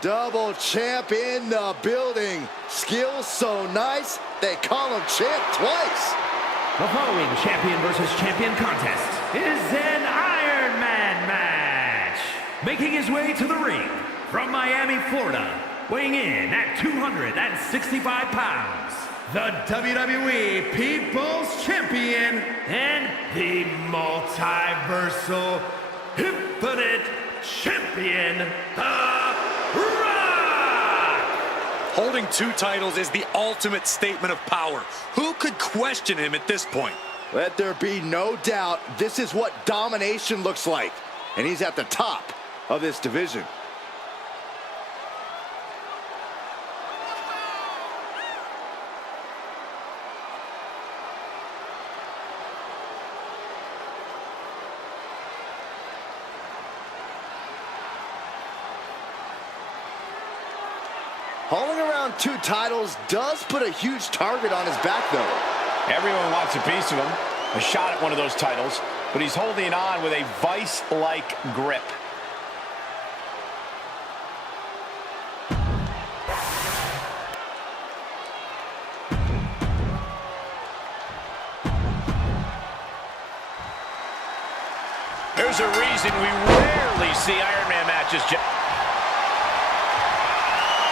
Double champ in the building. Skills so nice, they call him champ twice. The following champion versus champion contest is an Iron Man match. Making his way to the ring from Miami, Florida, weighing in at 265 pounds, the WWE People's Champion and the multiversal infinite champion, The Rock! Holding two titles is the ultimate statement of power. Who could question him at this point? Let there be no doubt, this is what domination looks like. And he's at the top of this division. Hauling around two titles does put a huge target on his back, though. Everyone wants a piece of him, a shot at one of those titles, but he's holding on with a vice-like grip. There's a reason we rarely see Iron Man matches.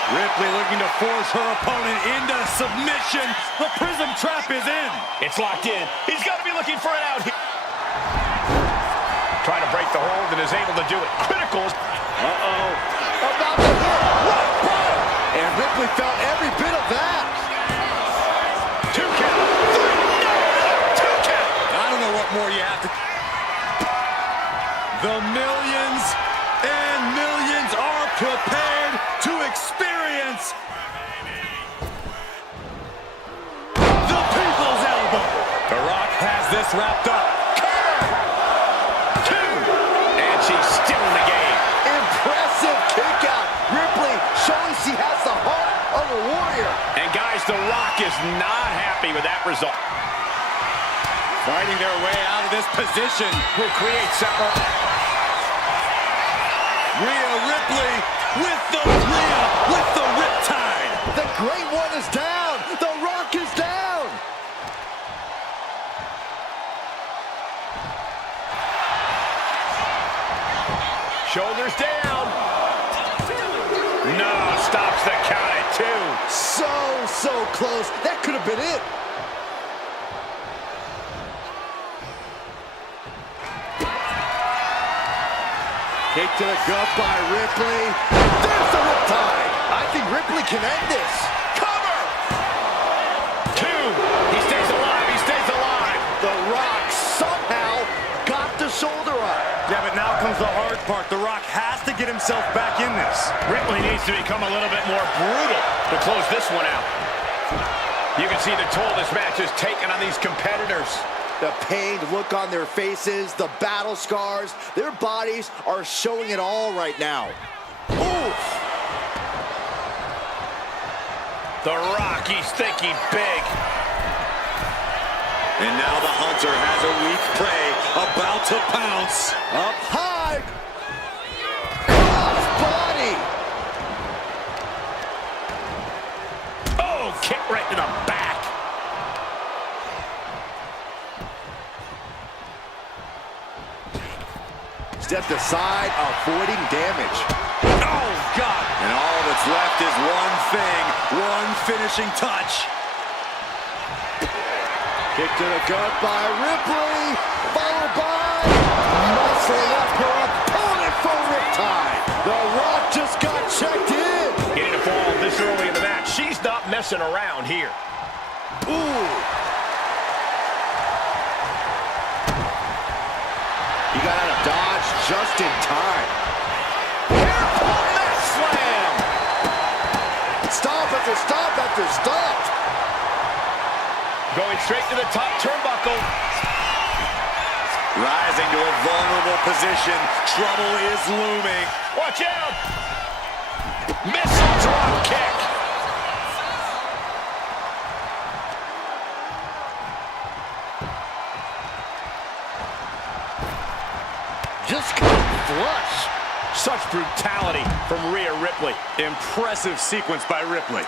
Ripley looking to force her opponent into submission. The prism trap is in. It's locked in. He's got to be looking for it out here. Trying to break the hold and is able to do it. Critical. Uh-oh. About to hit. Rock bottom. And Ripley felt every bit of that. 2 count. 3. 2 count. I don't know what more you have to... The millions and millions are prepared to experience the People's Elbow. The Rock has this wrapped up. Cover. 2. And she's still in the game. Impressive kick out. Ripley showing she has the heart of a warrior. And guys, The Rock is not happy with that result. Fighting their way out of this position. Will create something. Rhea Ripley with the riptide. The Great One is down. The Rock is down. Shoulders down. No, stops the count at 2. So close. That could have been it. Kick to the gut by Ripley. There's the riptide. I think Ripley can end this. Cover! 2. He stays alive. He stays alive. The Rock somehow got the shoulder up. Yeah, but now comes the hard part. The Rock has to get himself back in this. Ripley needs to become a little bit more brutal to close this one out. You can see the toll this match has taken on these competitors. The pained look on their faces, the battle scars, their bodies are showing it all right now. Oof! The Rock, he's thinking big. And now the Hunter has a weak prey about to pounce. Up high! Cross body! Oh, kick right to the back. Stepped aside, avoiding damage. Oh, God. And all that's left is one thing, one finishing touch. Kick to the gut by Ripley, followed by muscling up her opponent for riptide. The Rock just got checked in. Getting a fall this early in the match. She's not messing around here. Ooh. He got out of dodge just in time. Careful neck slam. Stop after stop after stop. Going straight to the top turnbuckle. Rising to a vulnerable position. Trouble is looming. Watch out. Missile drop kick. Just cut flush. Such brutality from Rhea Ripley. Impressive sequence by Ripley.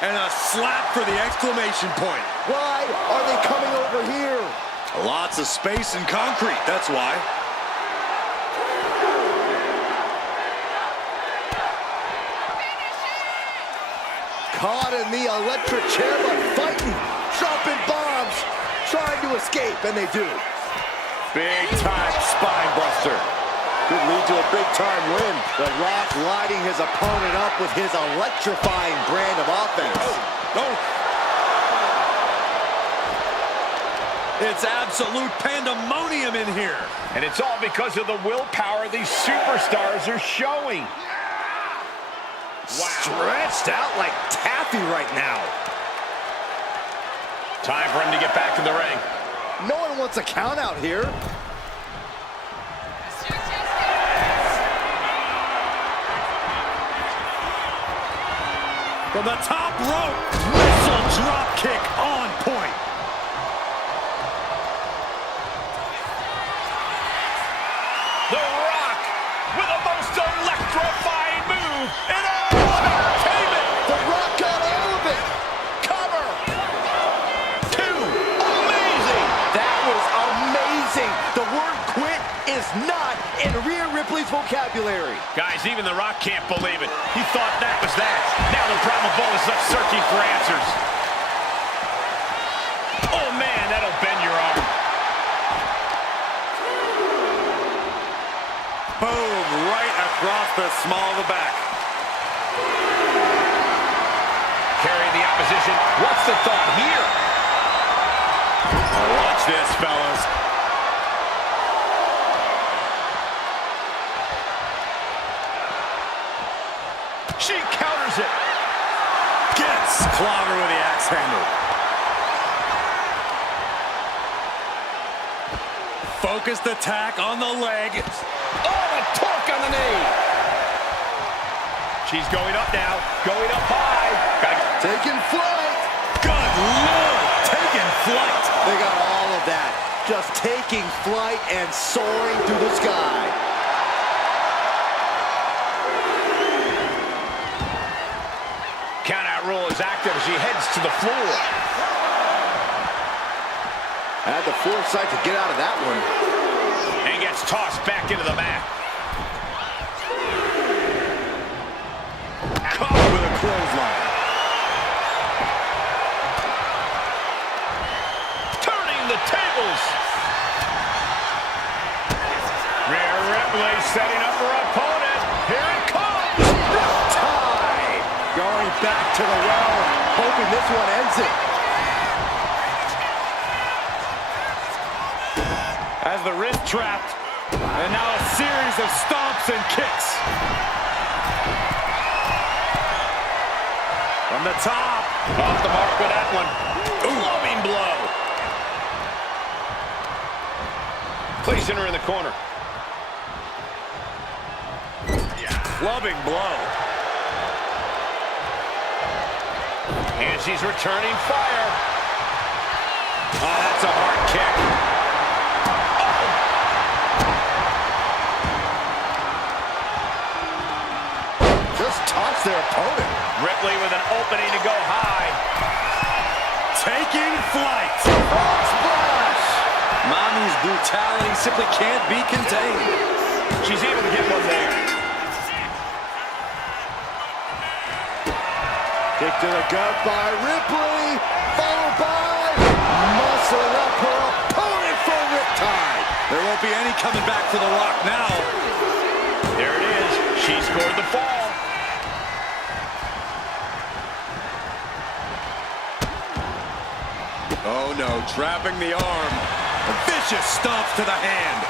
And a slap for the exclamation point. Why are they coming over here? Lots of space and concrete, that's why. Caught in the electric chair, but fighting, dropping bombs, trying to escape, and they do. Big time spine buster. Could lead to a big-time win. The Rock lighting his opponent up with his electrifying brand of offense. Oh. It's absolute pandemonium in here. And it's all because of the willpower these superstars are showing. Wow. Stretched out like taffy right now. Time for him to get back in the ring. No one wants a count out here. From the top rope, missile drop kick on point. The Rock with the most electrifying move in all of entertainment. The Rock got all of it. Cover. Two. Amazing. That was amazing. The word quit is not in Rhea Ripley's vocabulary. Guys, even The Rock can't believe it. He thought that was that. Now the probable is left searching for answers. Oh, man, that'll bend your arm. Boom, right across the small of the back. Carrying the opposition. What's the thought here? Oh, watch this, fellas. She counters it. Gets clobber with the axe handle. Focused attack on the leg. Oh, the torque on the knee. She's going up now. Going up high. Taking flight. Good Lord, taking flight. They got all of that. Just taking flight and soaring through the sky. Countout rule is active as she heads to the floor. Had the foresight to get out of that one. And gets tossed back into the mat. Caught with a clothesline. Turning the tables. Rhea Ripley setting up her opponent. Here it comes. Tie. Going back to the well, hoping this one ends it. Has the wrist trapped. And now a series of stomps and kicks. From the top. Off the mark with that one. Loving blow. Placing her in the corner. Clubbing blow. And she's returning fire. Oh, that's a hard kick. Just taunts their opponent. Ripley with an opening to go high. Taking flight. Frog splash. Mommy's brutality simply can't be contained. She's able to get one there. Kick to the gut by Ripley. Followed by muscling up her opponent for riptide. There won't be any coming back for The Rock now. There it is. She scored the fall. Oh no, trapping the arm. A vicious stomps to the hand.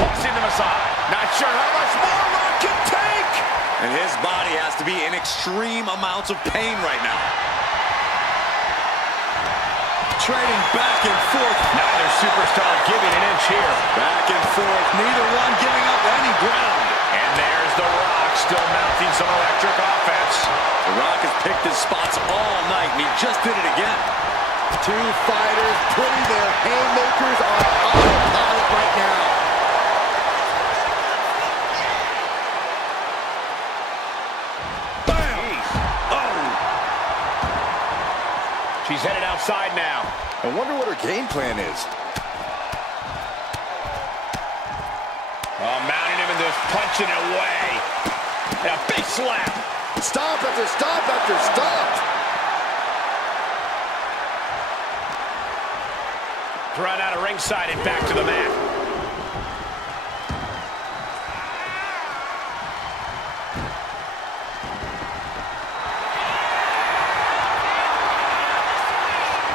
Tossing them aside. Not sure how much more Rock can take. And his body has to be in extreme amounts of pain right now. Trading back and forth. Neither superstar giving an inch here. Back and forth, neither one giving up any ground. And there's The Rock still mounting some electric offense. The Rock has picked his spots all night, and he just did it again. Two fighters putting their haymakers on autopilot right now. Bam! Oh! She's headed outside now. I wonder what her game plan is. Oh, mounting him and just punching it away. And a big slap. Stop after stop after stop. Run out of ringside and back to the mat.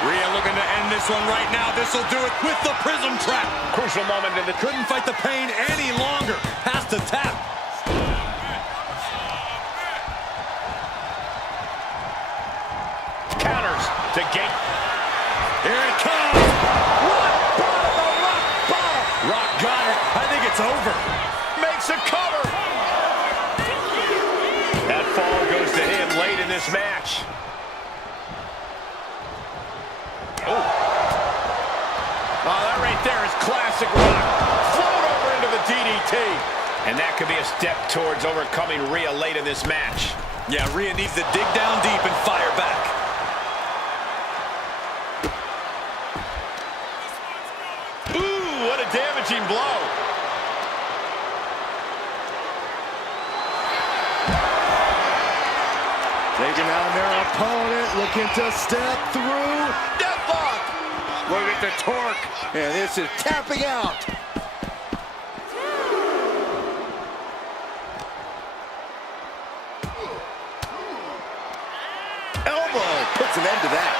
Rhea looking to end this one right now. This will do it with the prism trap. Crucial moment in the... Couldn't fight the pain any longer. Has to tap. Counters to gate. Here it comes. Rock bottom, the rock bottom. Rock got it. I think it's over. Makes a cover. That fall goes to him late in this match. Oh, that right there is classic Rock. Float over into the DDT. And that could be a step towards overcoming Rhea late in this match. Yeah, Rhea needs to dig down deep and fire back. Ooh, what a damaging blow. Taking down their opponent, looking to step through. Deathlock! Look at the torque. And this is tapping out. Elbow puts an end to that.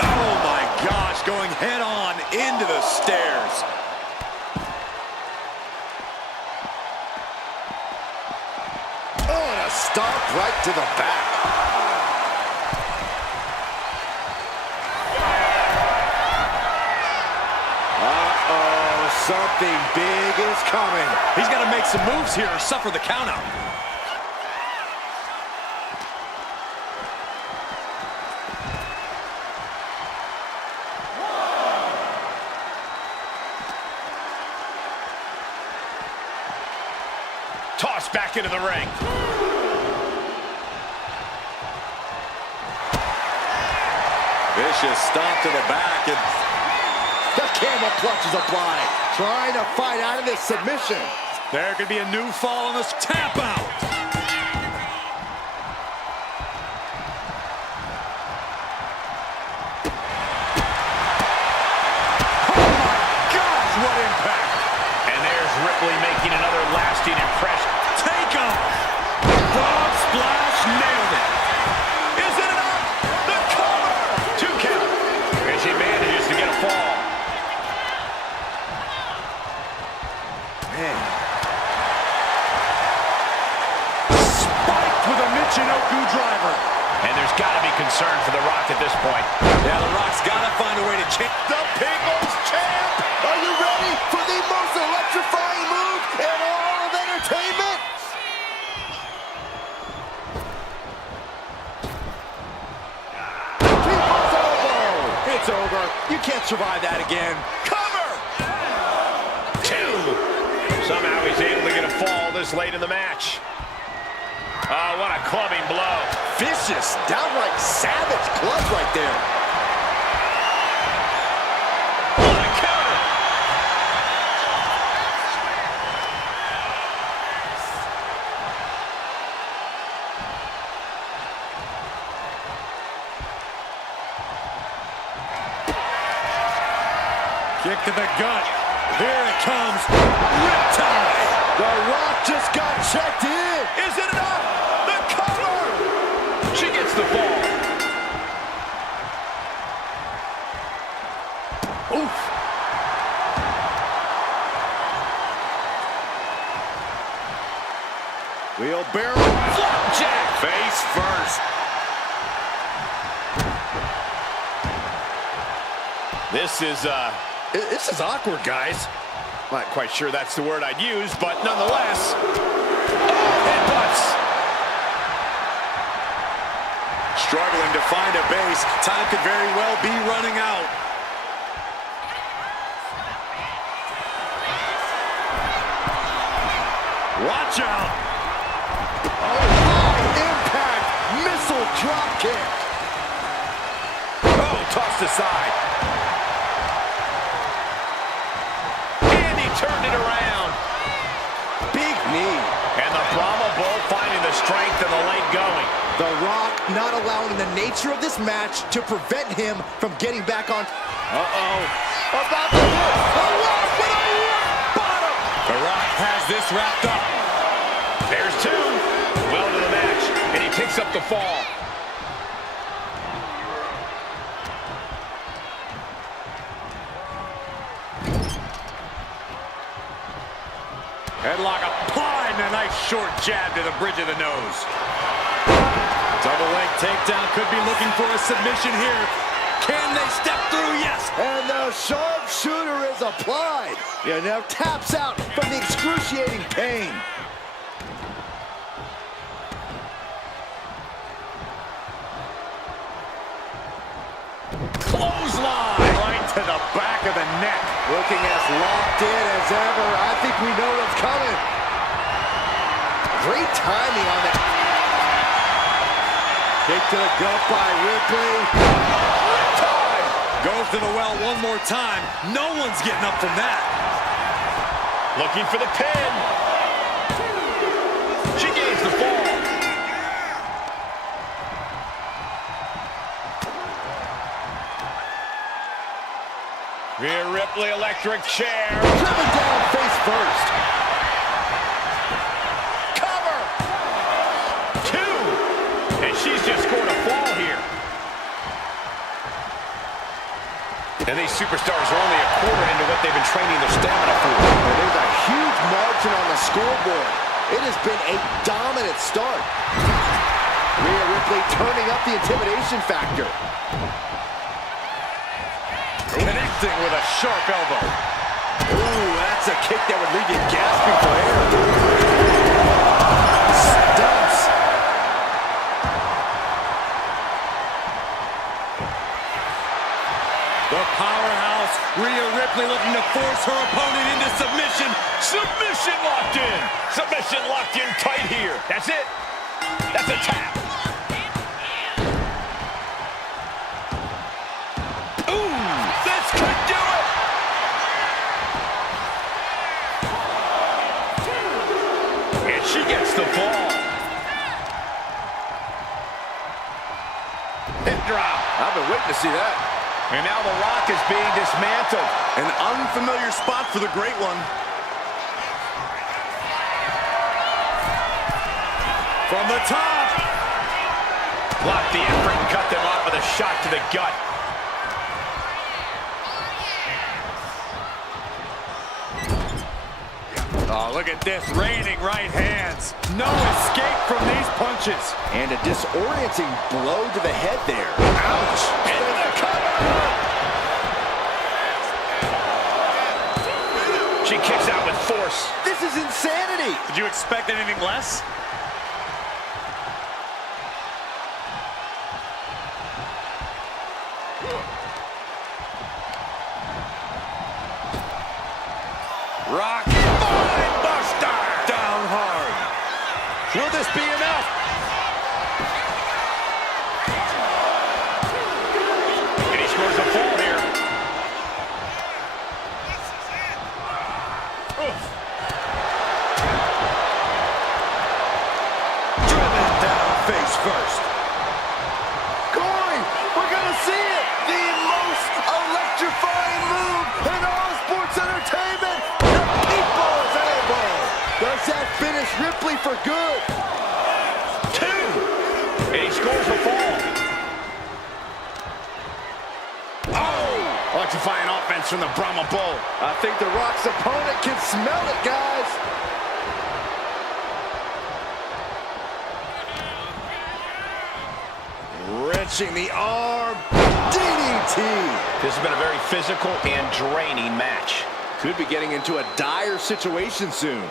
Oh my gosh, going head on into the stairs. Oh, and a stomp right to the back. Uh-oh, something big is coming. He's got to make some moves here or suffer the countout. Tossed back into the ring. Vicious stomp to the back, and The camel clutch is applied. Trying to fight out of this submission. there could be a new fall on this tap out. Oh my gosh, what impact! And there's Ripley making another lasting impression. Take off. Frog splash, nailed it. Is it enough? The cover. 2 count. And she manages to get a fall. Man. Spiked with a Michinoku driver. And there's got to be concern for The Rock at this point. Yeah, The Rock's got to find a way to change. The People's Champ! Are you ready for the most electrifying move in all of entertainment? People's Elbow! It's over. You can't survive that again. Cover. 2. Somehow he's able to get a fall this late in the match. Oh, what a clubbing blow. Vicious, downright savage club right there. What a counter. Kick to the gut. Here it comes. Riptide. The Rock just got checked in. Is it enough? The cover. She gets the fall. Oof. Wheelbarrow. Flapjack. Face first. This is awkward, guys. Not quite sure that's the word I'd use, but nonetheless. Oh, headbutts. to find a base. Time could very well be running out. Watch out. Oh, high impact missile drop kick. Oh, tossed aside. And he turned it around. Big knee. And the Brahma Bull finding the strength and the late going. The Rock not allowing the nature of this match to prevent him from getting back on. Uh-oh. About to hit. The Rock with a rock bottom. The Rock has this wrapped up. There's two. Well to the match. And he picks up the fall. Headlock applied and a nice short jab to the bridge of the nose. Double leg takedown, could be looking for a submission here. Can they step through? Yes. And the sharpshooter is applied. Yeah, now taps out from the excruciating pain. Clothesline right to the back of the neck. Looking as locked in as ever. I think we know what's coming. Great timing on that. Kick to the gut by Ripley. Time. Goes to the well one more time. No one's getting up from that. Looking for the pin. She gains the fall. Rhea Ripley, electric chair. Driven down face first. Cover. Two. And she's just scored a fall here. And these superstars are only a quarter into what they've been training their stamina for. And there's a huge margin on the scoreboard. It has been a dominant start. Rhea Ripley turning up the intimidation factor. Connecting with a sharp elbow. Ooh, that's a kick that would leave you gasping for air. Stumps. The powerhouse, Rhea Ripley, looking to force her opponent into submission. Submission locked in. Submission locked in tight here. That's it. That's a tap. Ooh, this could do it. And she gets the fall. Hip drop. I've been waiting to see that. And now The Rock is being dismantled. An unfamiliar spot for the Great One. From the top. Block the effort and cut them off with a shot to the gut. Oh, look at this, raining right hands. No escape from these punches. And a disorienting blow to the head there. Ouch. And the cover. She kicks out with force. This is insanity. Did you expect anything less? Rock. Mind buster. Down hard. Will this be enough? And he scores a fall here. Driven down face first. Corey, we're going to see it. The most electrifying move in all sports entertainment. The people's elbow. Does that finish Ripley for good? Two. And he scores a fall. Oh! Electrifying offense from the Brahma Bull. I think The Rock's opponent can smell it, guys. Wrenching the arm. DDT. This has been a very physical and draining match. Could be getting into a dire situation soon.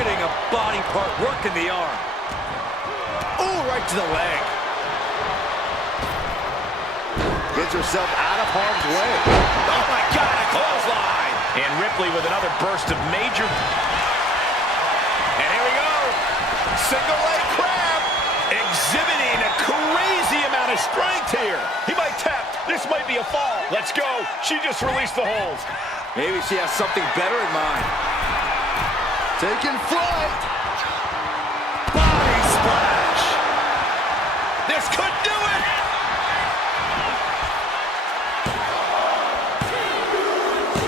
targeting a body part, working the arm. Oh, right to the leg. Gets herself out of harm's way. Oh, my God, a clothesline. And Ripley with another burst of major... And here we go. Single leg crab. Exhibiting a crazy amount of strength here. He might tap. This might be a fall. Let's go. She just released the hold. Maybe she has something better in mind. Taking flight. Body splash. This could do it.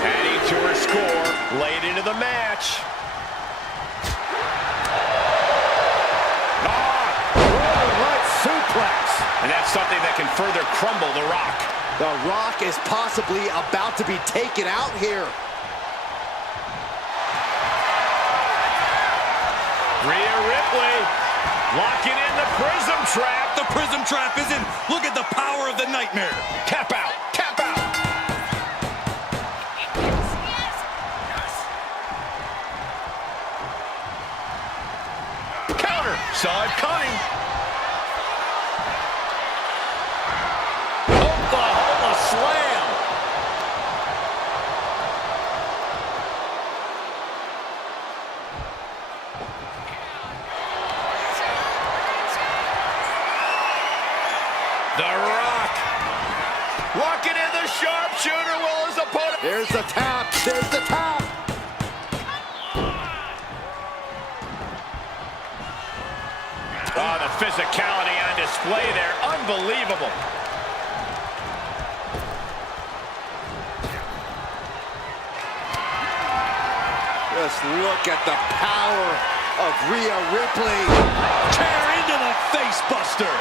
Adding to her score. Late into the match. Suplex. And that's something that can further crumble The Rock. The Rock is possibly about to be taken out here. Rhea Ripley locking in the prism trap. The prism trap is in. Look at the power of the nightmare. Tap out. Tap out. Counter. Saw it coming. Oklahoma slam. The Rock walking in the sharpshooter will his opponent. There's the tap. There's the tap. Oh, the physicality on display there. Unbelievable. Just look at the power of Rhea Ripley. Tear into the face buster.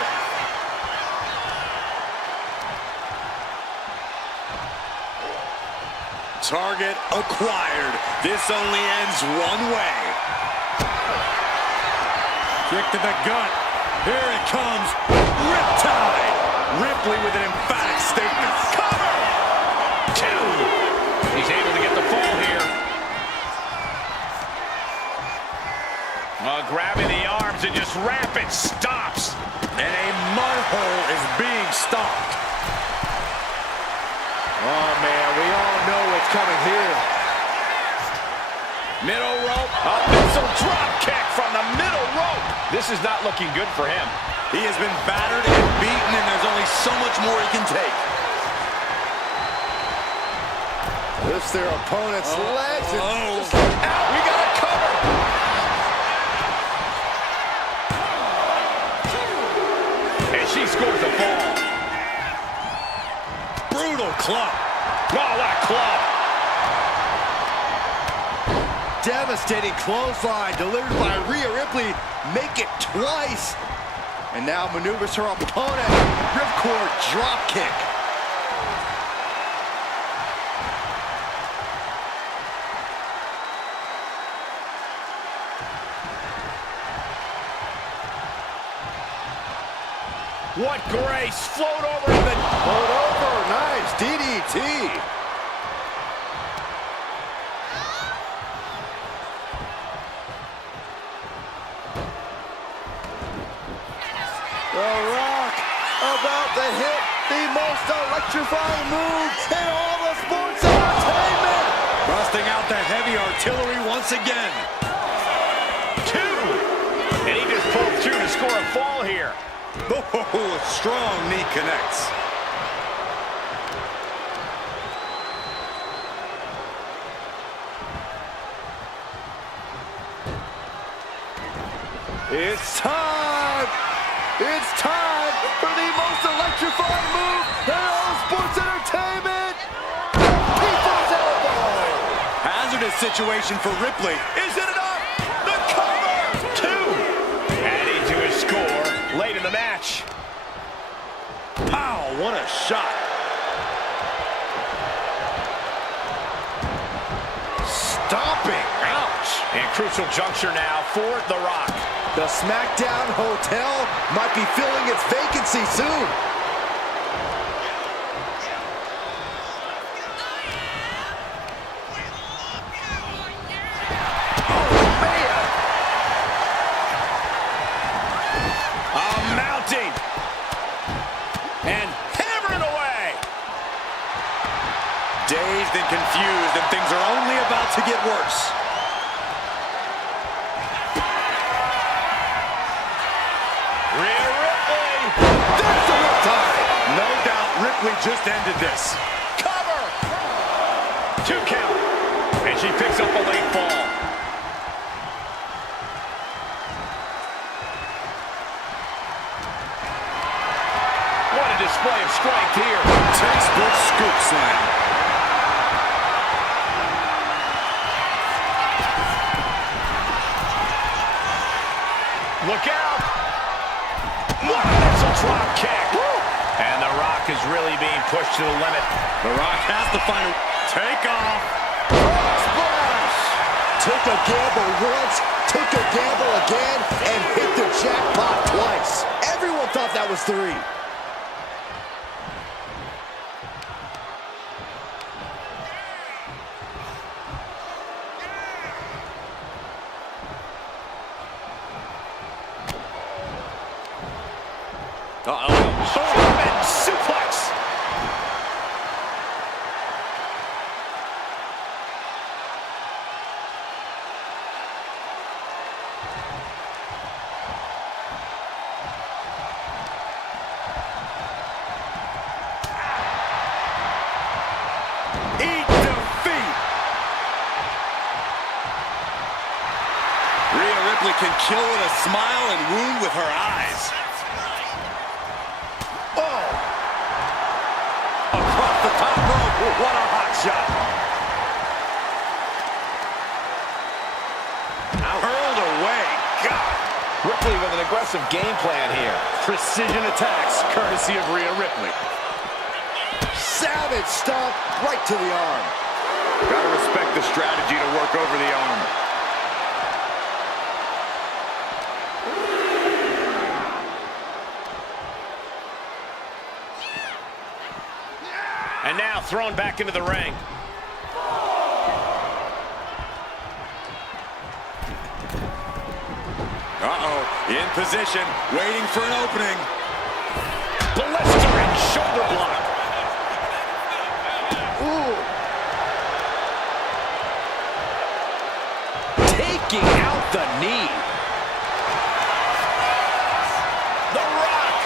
Target acquired. This only ends one way. Kick to the gut. Here it comes. Riptide. Ripley with an emphatic statement. Cover! Two. He's able to get the fall here. Grabbing the arms and just rapid stops. And a mud hole is being stopped. Oh, man, we all know what's coming here. Middle rope. A missile drop kick from the middle rope. This is not looking good for him. He has been battered and beaten, and there's only so much more he can take. Lifts their opponent's legs. And Oh. out, we got a cover. And she scores the fall. Brutal club. Oh, what a club. Devastating clothesline delivered by Rhea Ripley. Make it twice. And now maneuvers her opponent. Ripcord drop kick. What grace. Float over to the... Float over. Nice. DDT. The Rock about to hit the most electrifying move in all the sports entertainment. Busting out the heavy artillery once again. Two. And he just pulled through to score a fall here. Oh, a strong knee connects. It's time! It's time for the most electrifying move in all sports entertainment! The People's Elbow! Hazardous situation for Ripley. Is it enough? The cover! Two. Adding to his score late in the match. Pow, what a shot. Stomping! Ouch! And crucial juncture now for The Rock. The SmackDown Hotel might be filling its vacancy soon. Oh, man! Dazed and confused, and things are only about to get worse. Rhea Ripley! There's the riptide! No doubt Ripley just ended this. Cover! 2 count. And she picks up a late fall. What a display of strength here. Textbook scoop slam. Look out! What a missile drop kick! And The Rock is really being pushed to the limit. The Rock has to find a takeoff. Splash! Took a gamble once, took a gamble again, and hit the jackpot twice. Everyone thought that was 3. German suplex! Eat defeat. Rhea Ripley can kill with a smile and wound with her eyes. Oh! Across the top rope. What a hot shot. Hurled away. God. Ripley with an aggressive game plan here. Precision attacks courtesy of Rhea Ripley. Savage stomp right to the arm. Gotta respect the strategy to work over the arm. And now thrown back into the ring. In position, waiting for an opening. Blistering shoulder block. Ooh. Taking out the knee. The Rock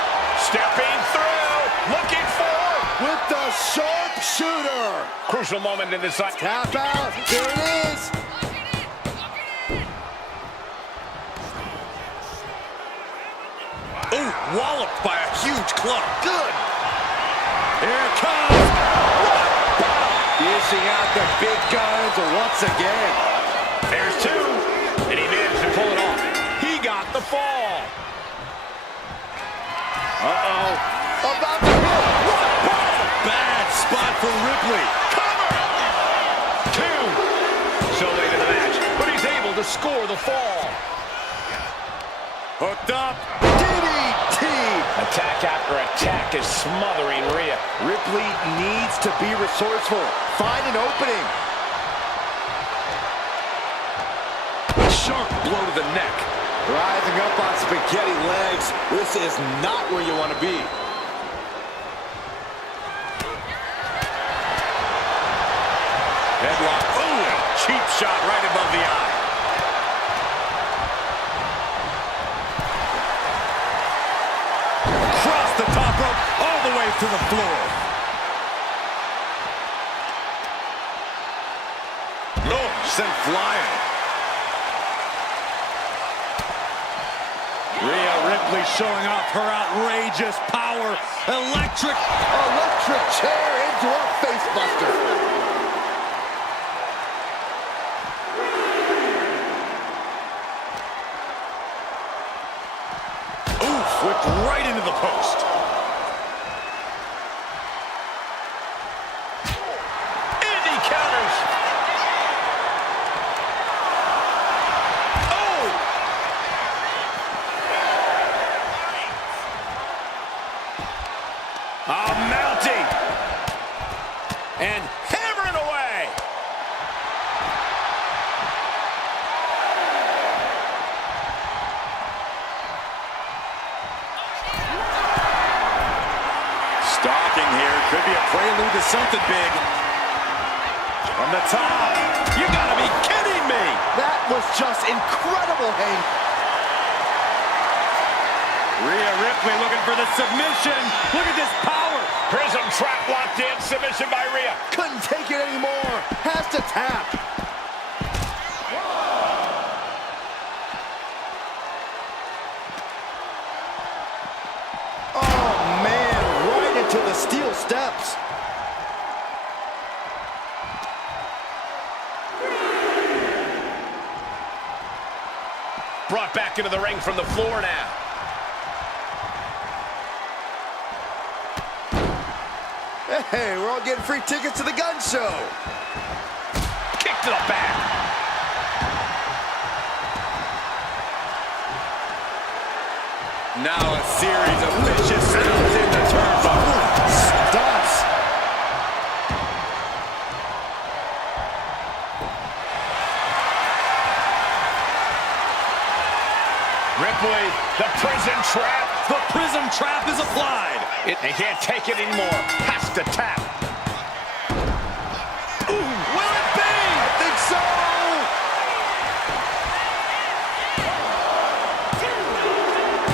stepping through, looking for With the sharpshooter. crucial moment in this. Tap out. There it is. Ooh, walloped by a huge club. Good. Here it comes. Dishing out the big guns once again. There's 2, and he managed to pull it off. He got the fall. About to hit. Bad spot for Ripley. Cover. 2. So late in the match, but he's able to score the fall. Hooked up. DDT. Attack after attack is smothering Rhea. Ripley needs to be resourceful. Find an opening. Sharp blow to the neck. Rising up on spaghetti legs. This is not where you want to be. Headlock. Ooh, cheap shot right above the eye. Across the top rope, all the way to the floor. No, sent flying. Rhea Ripley showing off her outrageous power. Electric Chair into a face buster. whipped right into the post. Indy counters. Oh! Mounting. And hammering away. Stalking here could be a prelude to something big. From the top. You gotta be kidding me. That was just incredible, Hank. Rhea Ripley looking for the submission. Look at this power. Prism trap locked in. Submission by Rhea. Couldn't take it anymore. Has to tap. Oh, man. Right into the steel steps. Brought back into the ring from the floor now. Hey, we're all getting free tickets to the gun show. Kick to the back. Now a series of vicious sounds in the turnbuckle. Stops. Ripley, the prison trap. The prism trap is applied. He can't take it anymore. Has to tap. Ooh, will it be? I think so.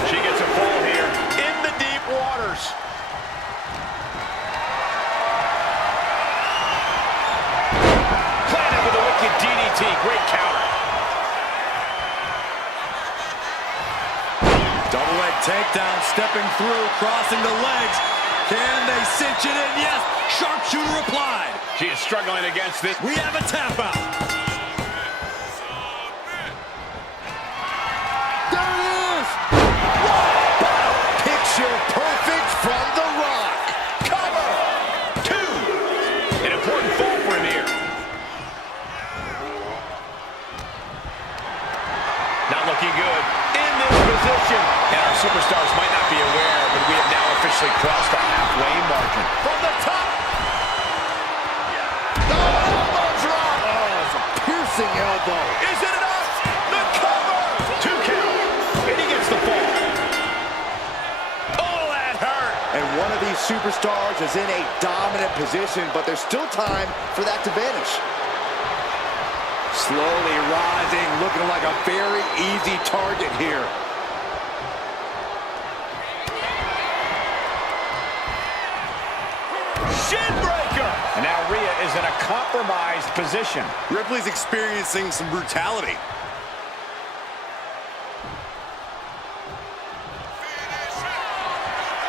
She gets a fall here in the deep waters. Planted with a wicked DDT. Great counter. Double leg takedown, stepping through, crossing the legs. Can they cinch it in? Yes, sharpshooter applied. She is struggling against this. We have a tap out. There it is. Picture perfect from The Rock. Cover. 2. An important fall for him here. Not looking good in this position. And our superstars might not be aware, but we have now officially crossed the halfway margin. From the top. Oh, elbow drop. Oh, it's a piercing elbow. Is it enough? The cover. 2 count. And he gets the fall. Oh, that hurt. And one of these superstars is in a dominant position, but there's still time for that to vanish. Slowly rising, looking like a very easy target here. Shinbreaker. And now Rhea is in a compromised position. Ripley's experiencing some brutality.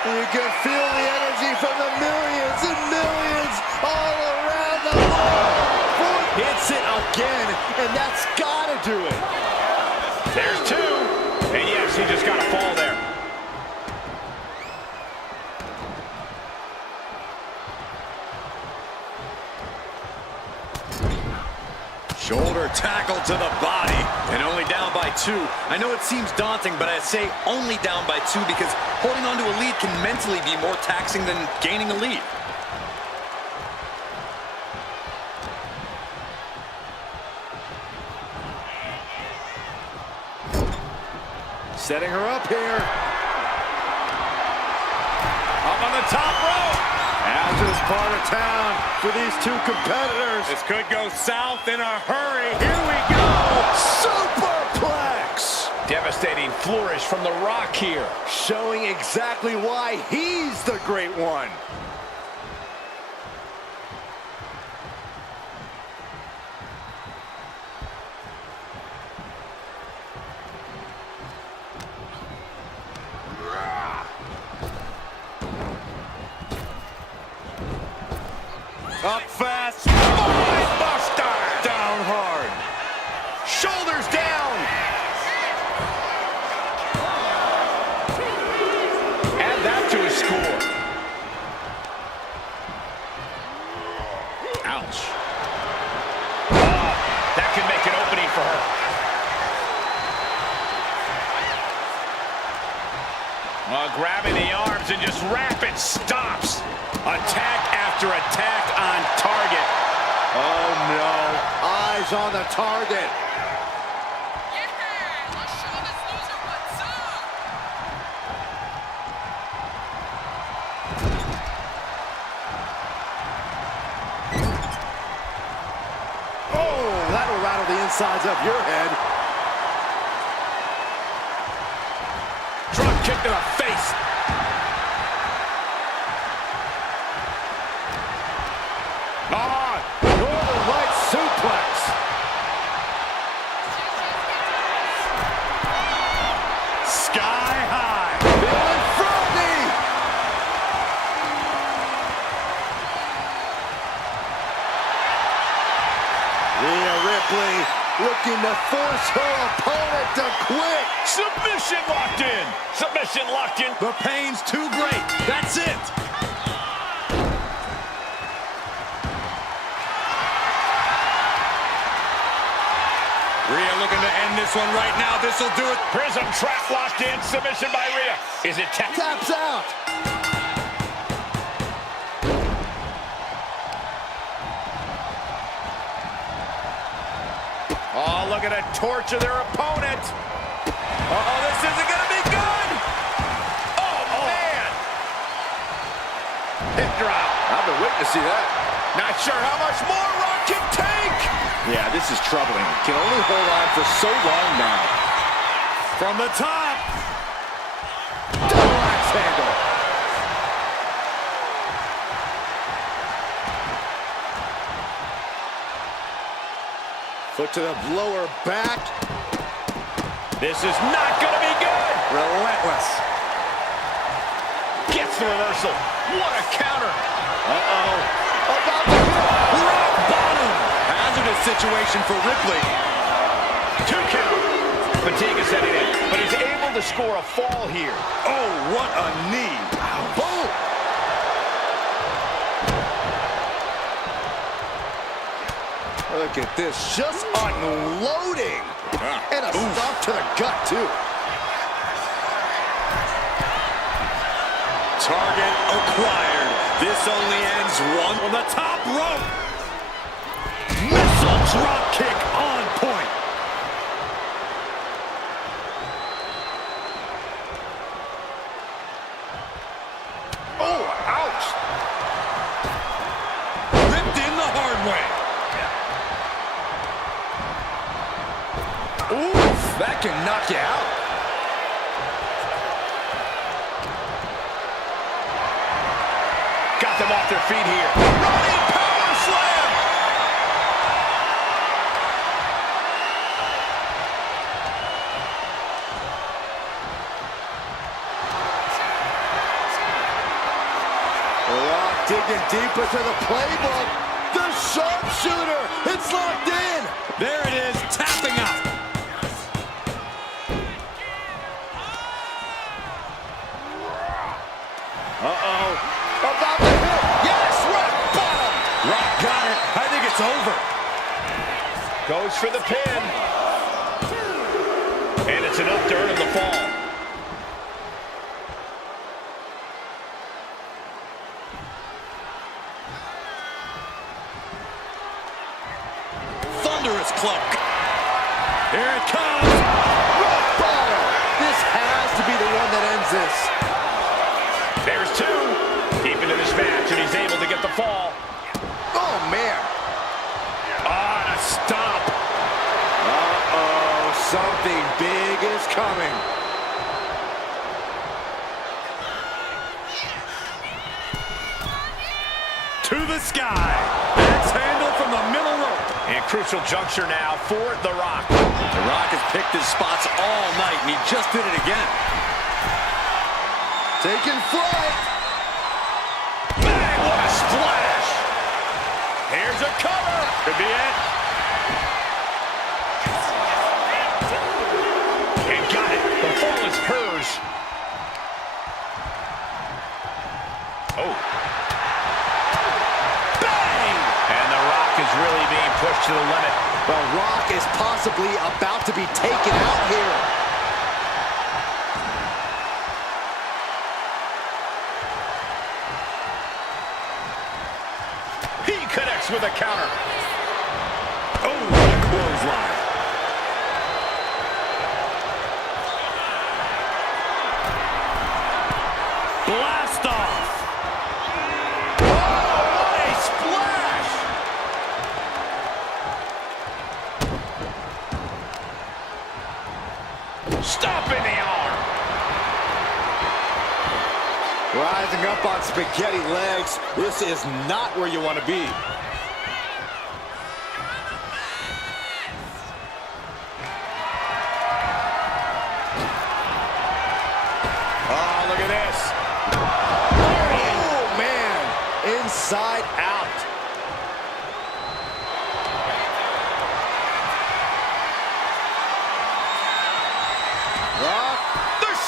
You can feel the energy from the millions and millions all around the world. Hits it again, and that's gotta do it. There's 2. And yes, he just got a fall there. Shoulder tackle to the body. And only down by 2. I know it seems daunting, but I say only down by 2 because holding on to a lead can mentally be more taxing than gaining a lead. Setting her up here. Up on the top rope. Out to this part of town for these 2 competitors. This could go south in a hurry. Here we go. Superplex. Devastating flourish from The Rock here. Showing exactly why he's the great one. Up fast. Spine buster. Down hard. Shoulders down. Add that to his score. Ouch. Oh, that could make an opening for her. Grabbing the arms and just rapid stops. Attack after attack on target. Oh no, eyes on the target. rattle the insides of your head. Drop kick to the face. Northern Light suplex. Sky high. Feeling froggy. Rhea Ripley looking to force her opponent to quit. Submission locked in. Submission locked in. The pain's too great. That's it. Rhea looking to end this one right now. This'll do it. Prism trap locked in. Submission by Rhea. Is it tap? Taps out. Oh, look at it. Torture their opponent. Uh-oh, this isn't going to be good. Oh, man. Hip drop. I've been waiting to see that. Not sure how much more Rock can take. Yeah, this is troubling. Can only hold on for so long now. From the top. Double axe handle. Foot to the lower back. This is not going to be good. Relentless. Gets the reversal. What a counter. Uh-oh. About to hit. Rock bottom. Hazardous situation for Ripley. 2 count. Fatigue is setting in, but he's able to score a fall here. Oh, what a knee. Boom. Look at this, just unloading. And a stop to the gut, too. Target acquired. This only ends one on the top rope. Missile drop kick on point. Oh, ouch. Ripped in the hard way. Oof, that can knock you out. Got them off their feet here. Running power slam. The Rock digging deeper to the playbook. The sharpshooter, it's locked in. There it is, tapping out. Uh-oh. About to hit. Yes, rock bottom. Rock got it. I think it's over. Goes for the pin. And it's enough to earn the fall. Thunderous cloak. Here it comes. Rock bottom. This has to be the one that ends this. There's 2. Deep into this match, and he's able to get the fall. Oh, man. On a stop. Uh-oh, something big is coming. To the sky. Axe handle from the middle rope. And crucial juncture now for The Rock. The Rock has picked his spots all night, and he just did it again. Taking flight. Bang, what a splash. Here's a cover. Could be it. And got it. The fall is hers. Oh. Bang! And The Rock is really being pushed to the limit. The Rock is possibly about to be taken out here. He connects with a counter. Oh, what a clothesline. Blast off. Oh, what a splash! Stomping the arm. Rising up on spaghetti legs. This is not where you want to be. Oh, look at this. Oh, man. Inside out.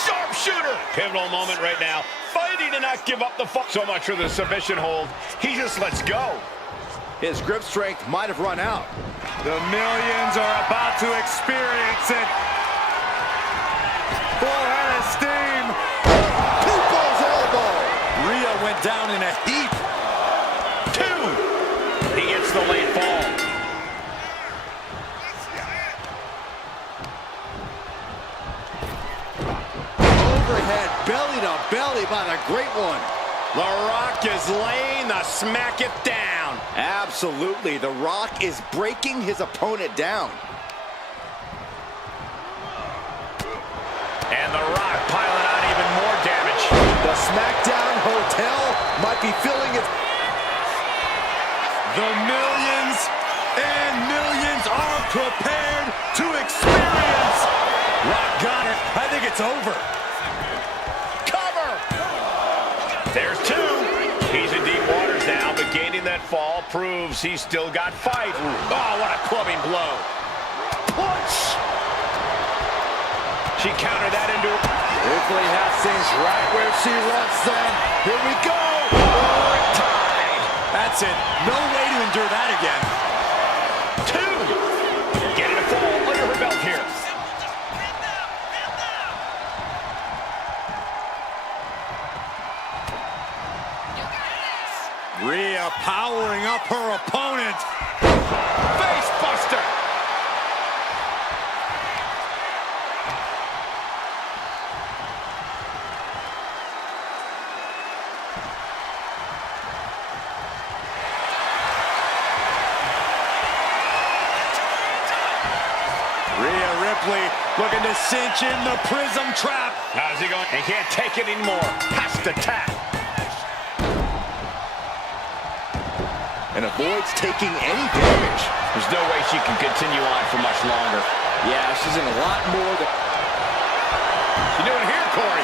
Sharpshooter! Pivotal moment right now. Fighting to not give up the fuck. So much for the submission hold. He just lets go. His grip strength might have run out. The millions are about to experience it. Full head of steam. People's elbow. Rhea went down in a heap. 2. He gets the late fall. Overhead, belly to belly by the great one. The Rock is laying the smack it down. Absolutely, The Rock is breaking his opponent down. And The Rock piling on even more damage. The SmackDown Hotel might be filling its... The millions and millions are prepared to experience. Rock got it. I think it's over. Cover! There's 2. He's in deep waters now, but gaining that fall proves he's still got fight. Oh, what a clubbing blow. Punch! She countered that into... Ripley has things right where she wants them. Here we go. Tied. That's it. No way to endure that again. 2. Getting a fall under her belt here. Rhea powering up her opponent. Face buster. Rhea Ripley looking to cinch in the prism trap. How's he going? He can't take it anymore. Has to tap. And avoids taking any damage. There's no way she can continue on for much longer. Yeah, she's in a lot more than... You doing here, Corey?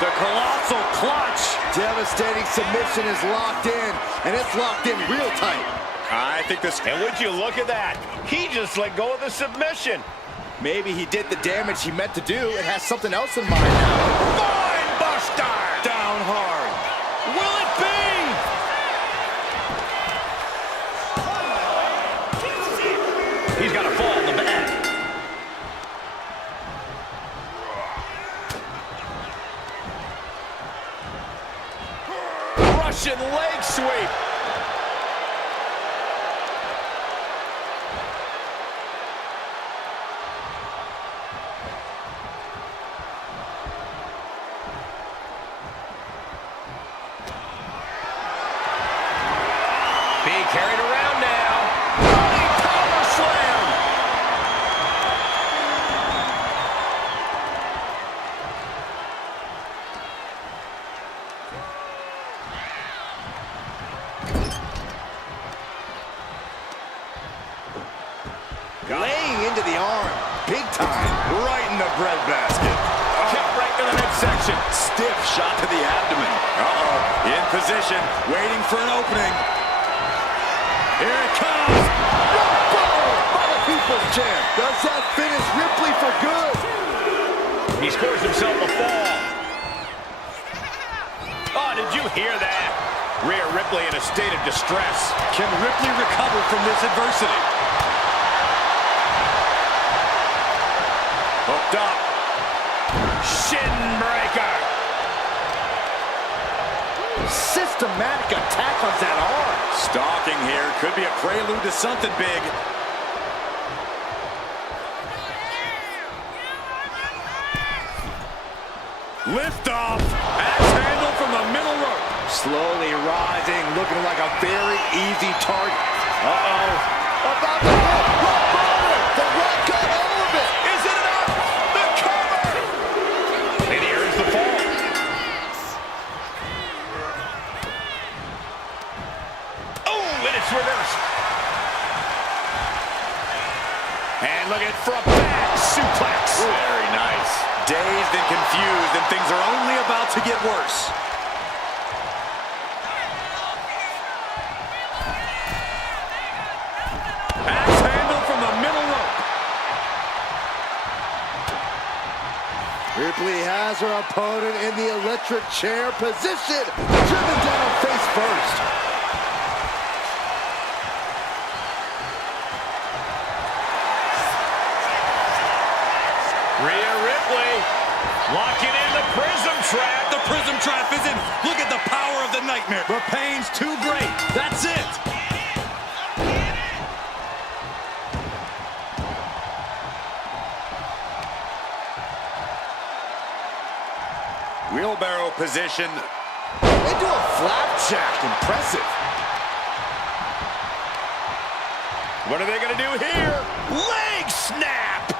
The colossal clutch. Devastating submission is locked in, and it's locked in real tight. I think this... And would you look at that? He just let go of the submission. Maybe he did the damage he meant to do and has something else in mind now. Fine buster! Down hard. Will it be? He's got a fall in the back. Russian leg sweep. Being carried around now. Running power slam. Laying into the arm, big time. Right in the breadbasket. Kick right to the midsection. Stiff shot to the abdomen. Uh-oh. In position, waiting for an opening. Here it comes. By the People's Champ. Does that finish Ripley for good? He scores himself a fall. Oh, did you hear that? Rhea Ripley in a state of distress. Can Ripley recover from this adversity? Hooked up. Shin breaker. Systematic attack on that arm. Stalking here. Could be a prelude to something big. Lift off. Axe handle from the middle rope. Slowly rising, looking like a very easy target. Uh-oh. About to hit. Rock bottom. The Rock got all of it. Is it enough? The cover! And look at for a back suplex. Very nice. Dazed and confused, and things are only about to get worse. Axe handle from the middle rope. Ripley has her opponent in the electric chair position, driven down face first. Rhea Ripley locking in the prism trap. The prism trap is in. Look at the power of the nightmare. The pain's too great. That's it. Wheelbarrow position. Into a flapjack. Impressive. What are they going to do here? Leg snap!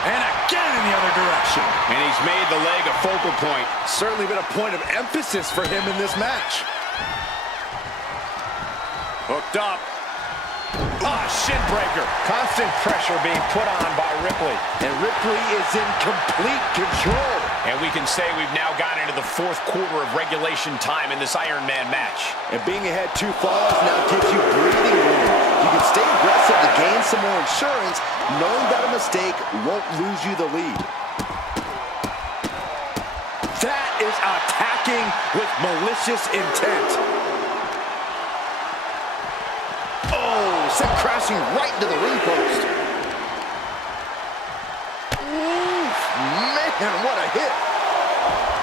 And again in the other direction. And he's made the leg a focal point. Certainly been a point of emphasis for him in this match. Hooked up. Ah, shin breaker. Constant pressure being put on by Ripley. And Ripley is in complete control. And we can say we've now gotten into the fourth quarter of regulation time in this Iron Man match. And being ahead 2 falls now gives you breathing room. You can stay aggressive to gain some more insurance, knowing that a mistake won't lose you the lead. That is attacking with malicious intent. Oh, sent crashing right into the ring post. Oof, man, what a hit.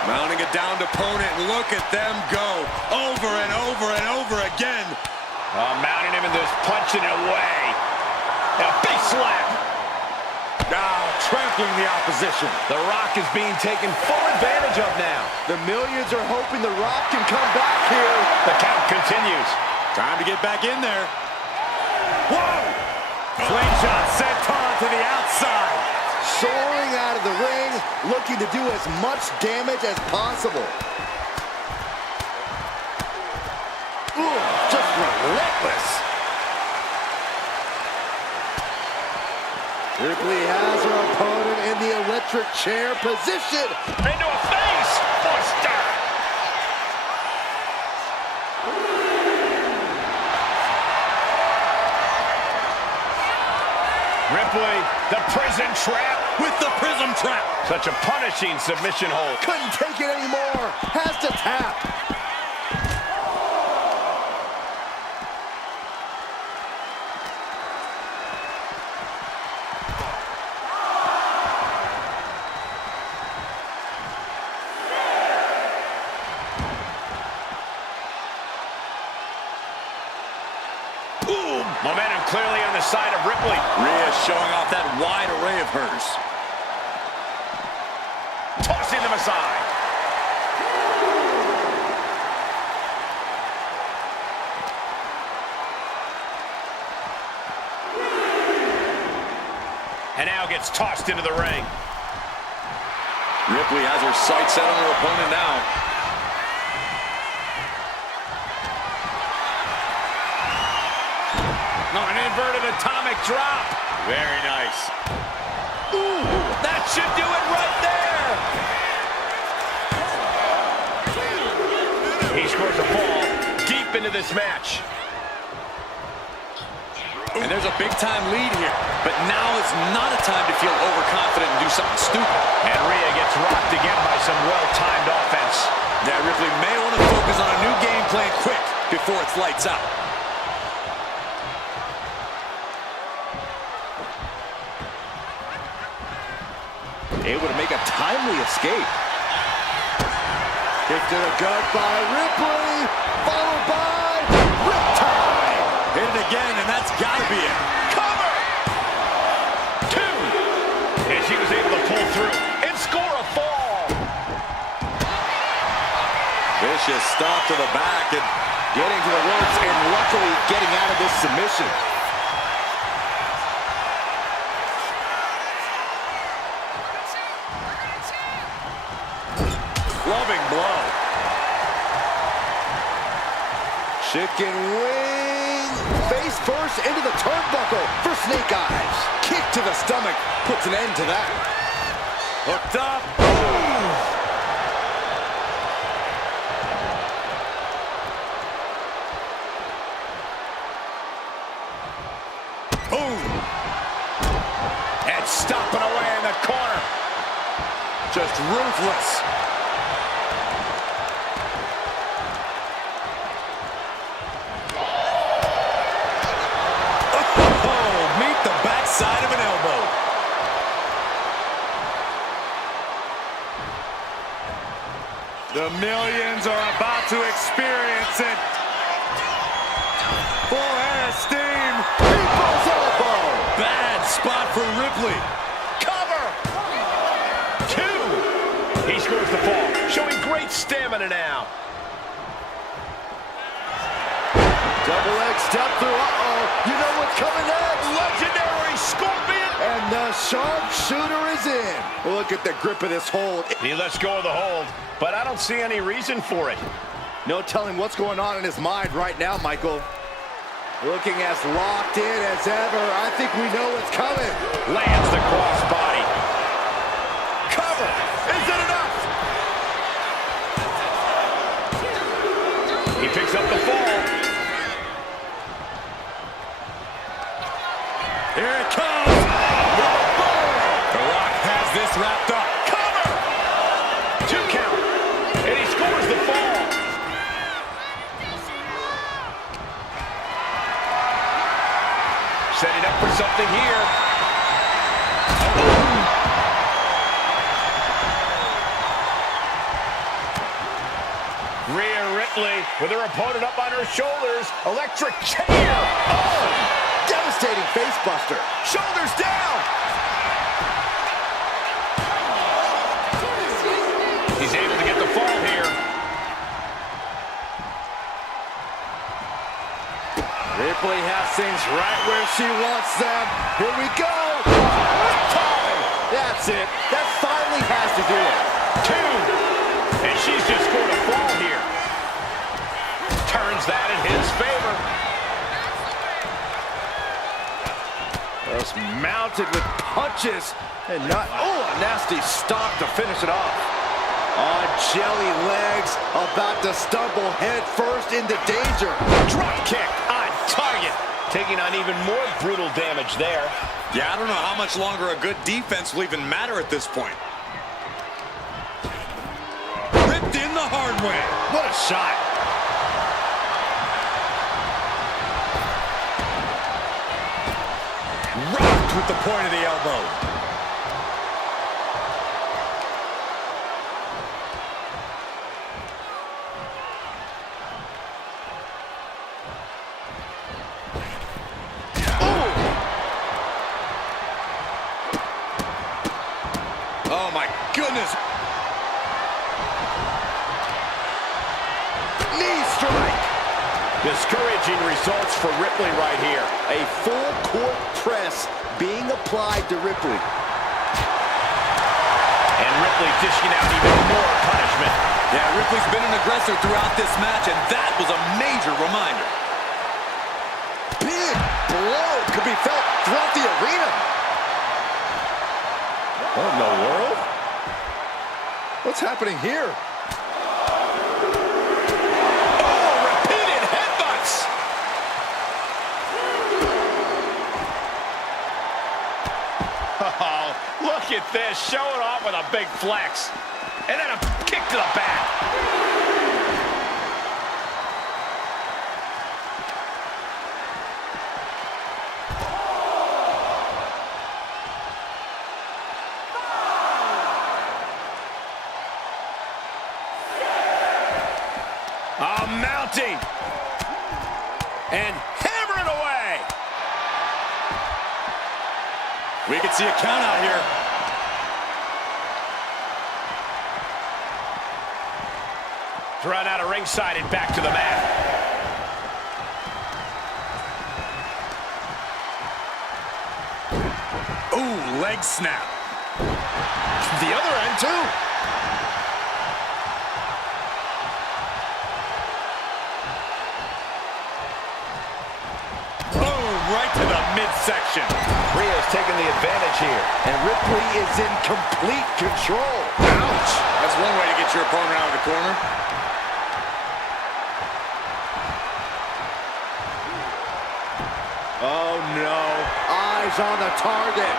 Mounting a downed opponent. Look at them go. Over and over and over again. Mounting him in this, punching it away. A big slap. Now trampling the opposition. The Rock is being taken full advantage of now. The millions are hoping The Rock can come back here. The count continues. Time to get back in there. Whoa! Slingshot sent on to the outside. Soaring out of the ring, looking to do as much damage as possible. Ooh, just relentless. Ripley has her opponent in the electric chair position. Into a face buster. Ripley, the prison trap. With the prism trap. Such a punishing submission hold. Couldn't take it anymore. Has to tap. Ooh, momentum clearly on the side of Ripley. Rhea showing off that wide array of hers. Tossing them aside. And now gets tossed into the ring. Ripley has her sights set on her opponent now. An inverted atomic drop. Very nice. Ooh, that should do it right there. He scores a fall deep into this match. And there's a big-time lead here. But now is not a time to feel overconfident and do something stupid. And Rhea gets rocked again by some well-timed offense. Yeah, Ripley may want to focus on a new game plan quick before it's lights out. Able to make a timely escape. Kick to the gut by Ripley, followed by Riptide. Hit it again, and that's got to be it. Cover! 2. And she was able to pull through and score a fall. Vicious stop to the back and Getting to the ropes and luckily getting out of this submission. loving blow. Chicken wing. face first into the turnbuckle for Snake Eyes. Kick to the stomach puts an end to that. Hooked up. Boom. And stomping away in the corner. Just ruthless. Oh, meet the backside of an elbow. The millions are about to experience it. Full head of steam. People's elbow. Bad spot for Ripley. Cover. 2. He scores the fall, showing great stamina now. Double leg step through. Uh-oh. You know what's coming next. Legendary Scorpion. And the sharpshooter is in. Look at the grip of this hold. He lets go of the hold, but I don't see any reason for it. No telling what's going on in his mind right now, Michael. Looking as locked in as ever. I think we know what's coming. Lands the crossbody. Cover. Is it enough? He picks up the fall. Here it comes. The Rock has this wrapped up. Cover. 2 count. And he scores the fall. Setting up for something here. Rhea Ripley with her opponent up on her shoulders. Electric chair. Oh! Devastating facebuster. Shoulders down. He's able to get the fall here. Ripley has things right where she wants them. Here we go. That's it. That finally has to do it. 2. And she's just scored a fall here. Turns that in his favor. Just mounted with punches and not, oh, a nasty stop to finish it off. On jelly legs, about to stumble head first into danger. Drop kick on target. Taking on even more brutal damage there. Yeah, I don't know how much longer a good defense will even matter at this point. Ripped in the hard way. What a shot. Rocked with the point of the elbow. Oh, my goodness. Knee strike. Discouraging results for Ripley right here. A full court press being applied to Ripley. And Ripley dishing out even more punishment. Yeah, Ripley's been an aggressor throughout this match, and that was a major reminder. Big blow could be felt throughout the arena. What in the world? What's happening here? Oh, look at this, showing off with a big flex. And then a kick to the back. Mounting. And hammering away. We can see a count out here. Thrown out of ringside and back to the mat. Ooh, leg snap. The other end, too. right to the midsection. Rhea's taking the advantage here. And Ripley is in complete control. Ouch! That's one way to get your opponent out of the corner. Oh no, eyes on the target.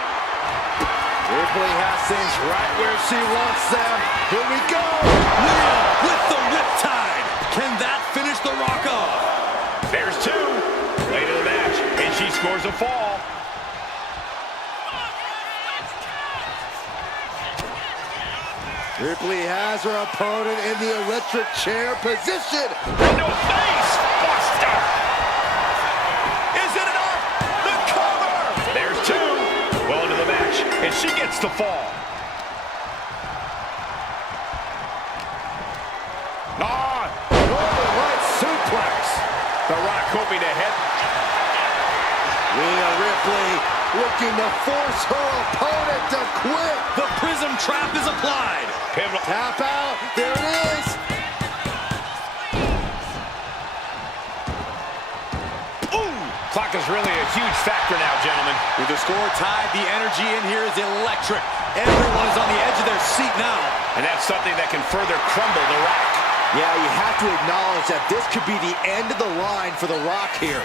Ripley has things right where she wants them. Here we go. Rhea with the riptide. Can that finish the Rock off? There's two. Late in the match, and she scores a fall. Ripley has her opponent in the electric chair position. Into a face. Buster. Is it enough? The cover! There's two. Well into the match, and she gets the fall. Northern Light suplex. The Rock hoping to head. Rhea Ripley looking to force her opponent to quit. The prism trap is applied. Pivotal. Tap out. There it is. Ooh. Clock is really a huge factor now, gentlemen. With the score tied, the energy in here is electric. Everyone is on the edge of their seat now. And that's something that can further crumble the Rock. Yeah, you have to acknowledge that this could be the end of the line for the Rock here.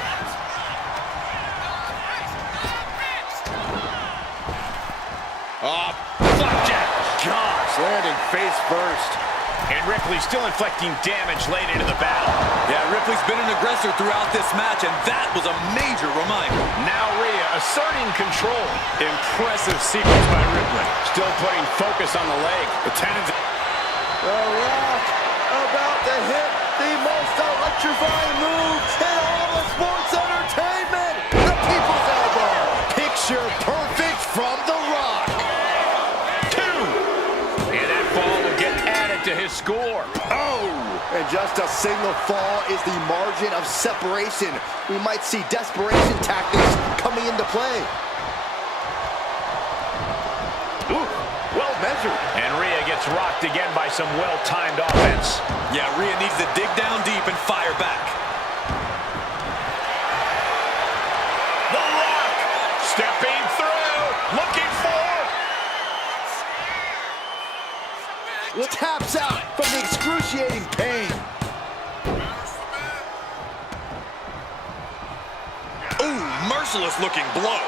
Flapjack. Gosh, landing face first. And Ripley still inflicting damage late into the battle. Yeah, Ripley's been an aggressor throughout this match, and that was a major reminder. Now Rhea asserting control. Impressive sequence by Ripley. Still putting focus on the leg. The tendons. The Rock about to hit the most electrifying move in all of sports entertainment. The People's Elbow. Picture perfect from the Rock. Two. And that fall will get added to his score. Oh! And just a single fall is the margin of separation. We might see desperation tactics coming into play. Ooh, well measured. And Rhea gets rocked again by some well-timed offense. Yeah, Rhea needs to dig down deep and fire back. The Rock stepping through, looking for. Taps out from the excruciating pain. Ooh, merciless looking blow.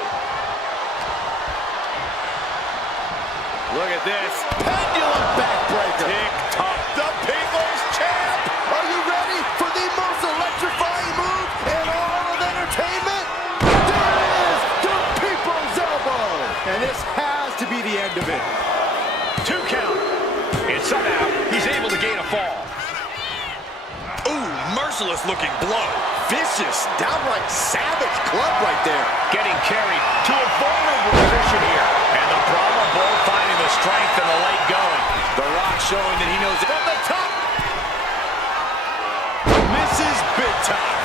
Look at this. Pendulum backbreaker. Tick-tock, the People's Champ. Are you ready for the most electrifying move in all of entertainment? There it is, the People's Elbow. And this has to be the end of it. 2 count. And somehow he's able to gain a fall. Ooh, merciless looking blow. Vicious, downright savage club right there. Getting carried to a vulnerable position here. And the Brahma Bull finding the strength and the leg going. The Rock showing that he knows it. From the top. Misses big time.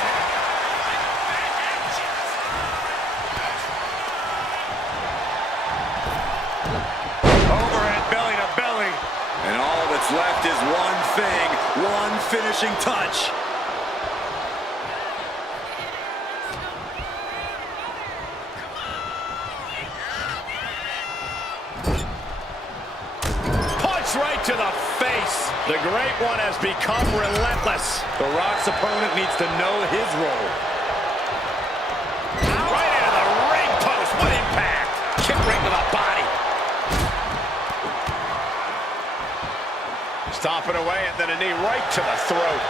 Overhead belly to belly. And all that's left is one thing, one finishing touch. Right to the face. The Great One has become relentless. The Rock's opponent needs to know his role. Right into the ring post. What impact. Kick right to the body. Stomping away and then a knee right to the throat.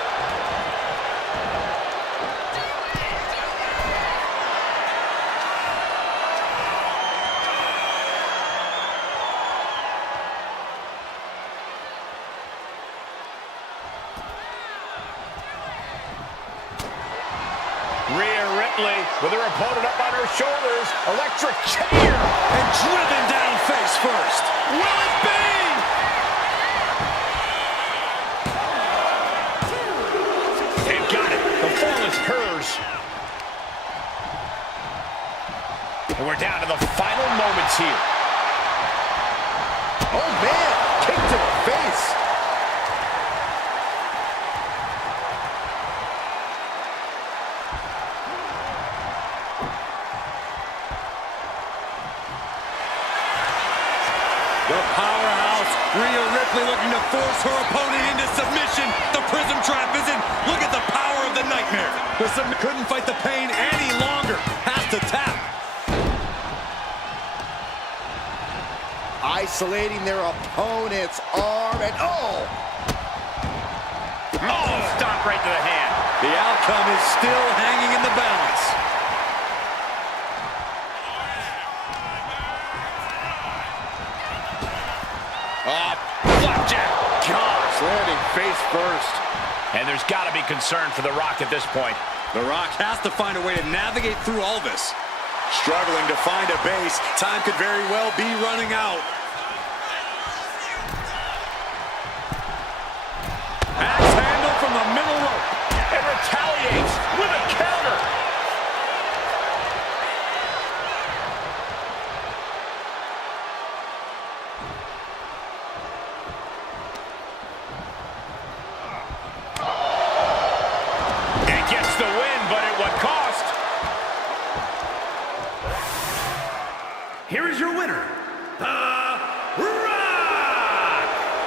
Rhea Ripley with her opponent up on her shoulders. Electric chair. And driven down face first. Will it be? And got it. The fall is hers. And we're down to the final moments here. Oh man, kick to the face. Rhea Ripley looking to force her opponent into submission. The prism trap is in. Look at the power of the nightmare. Couldn't fight the pain any longer. Has to tap. Isolating their opponent's arm, and oh! Oh, stop right to the hand. The outcome is still hanging in the balance. Flapjack. Gosh, landing face first. And there's got to be concern for The Rock at this point. The Rock has to find a way to navigate through all this. Struggling to find a base. Time could very well be running out. Axe handle from the middle rope. And retaliates with a counter. And gets the win, but at what cost? Here is your winner, The Rock!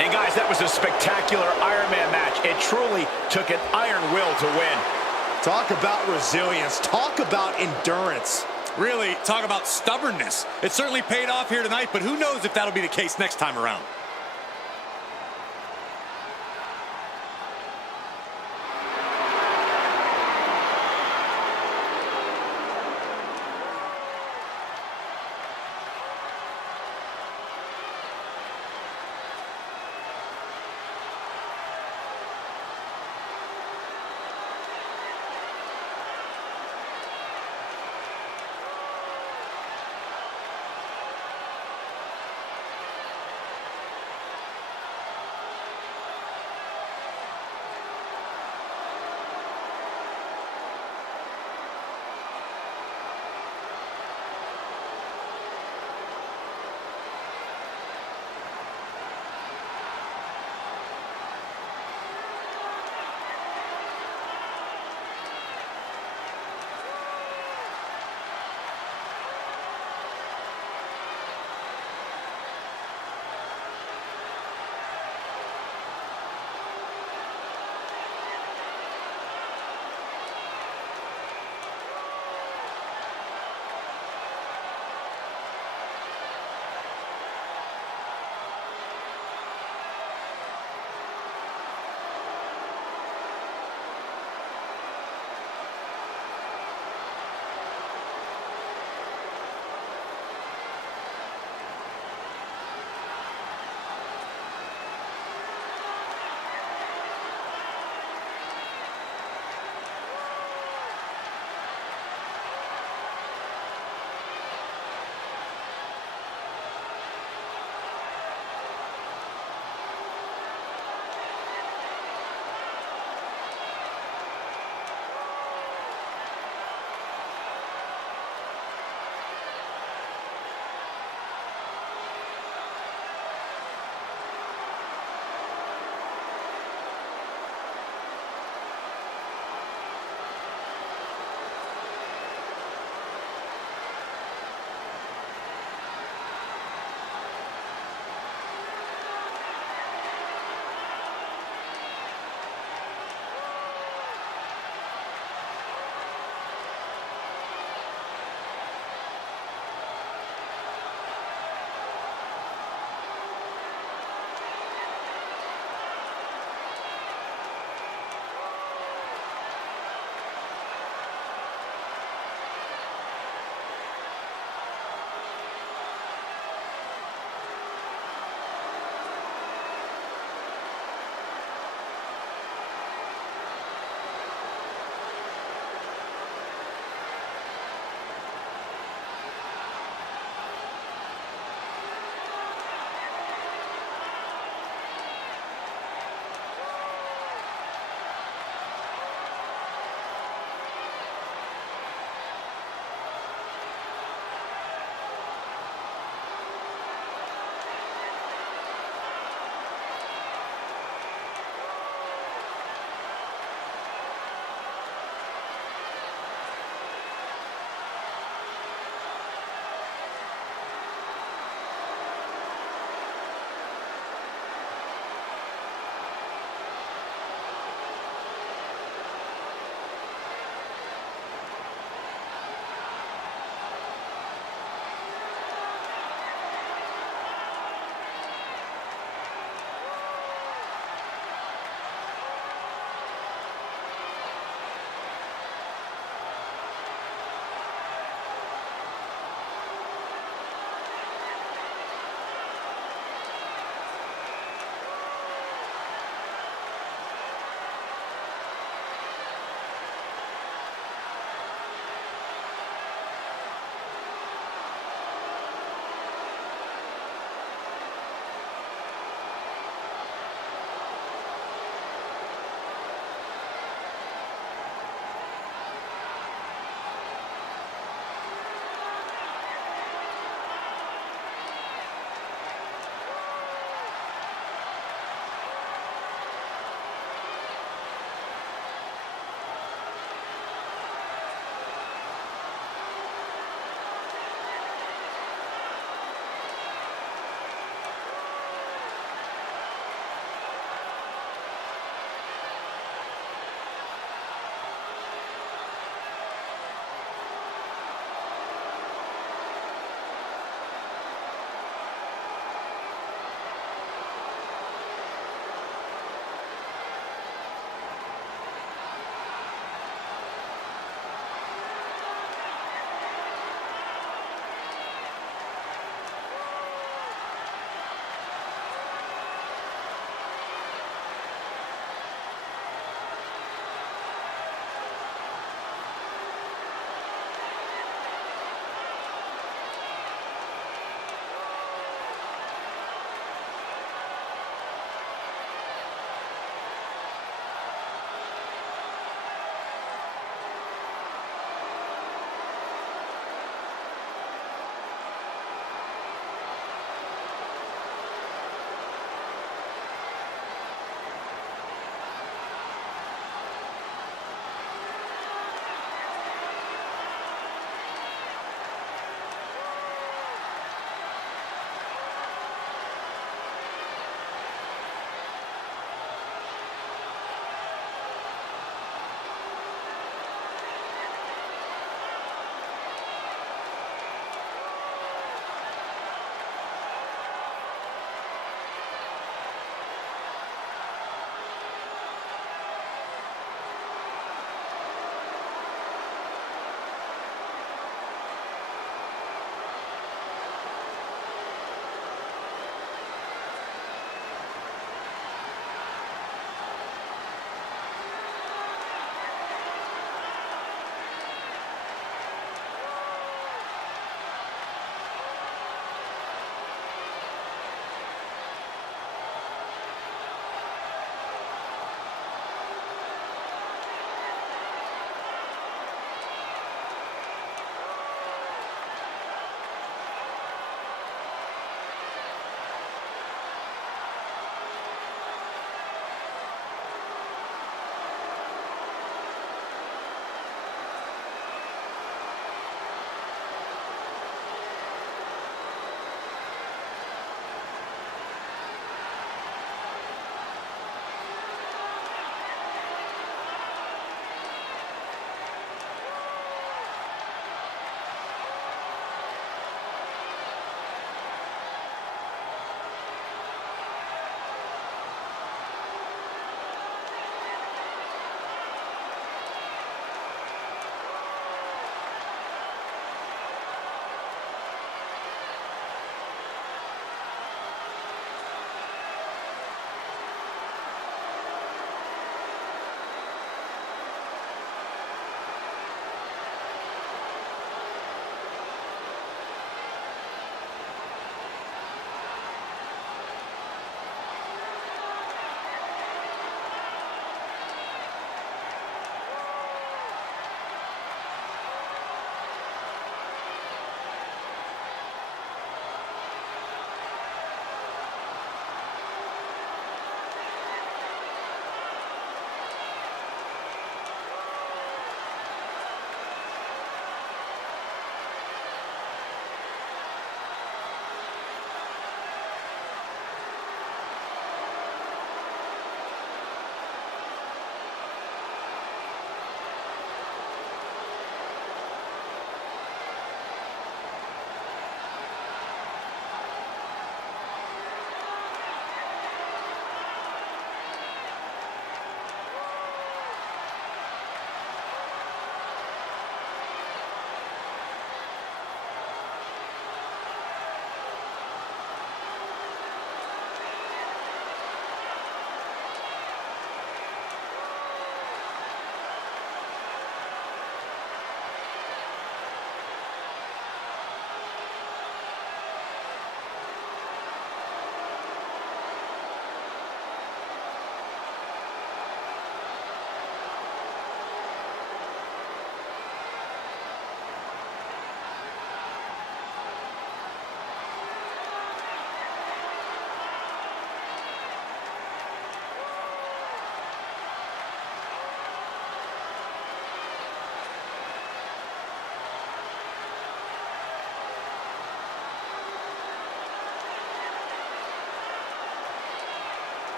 And guys, that was a spectacular Iron Man match. It truly took an iron will to win. Talk about resilience. Talk about endurance. Really, talk about stubbornness. It certainly paid off here tonight, but who knows if that'll be the case next time around.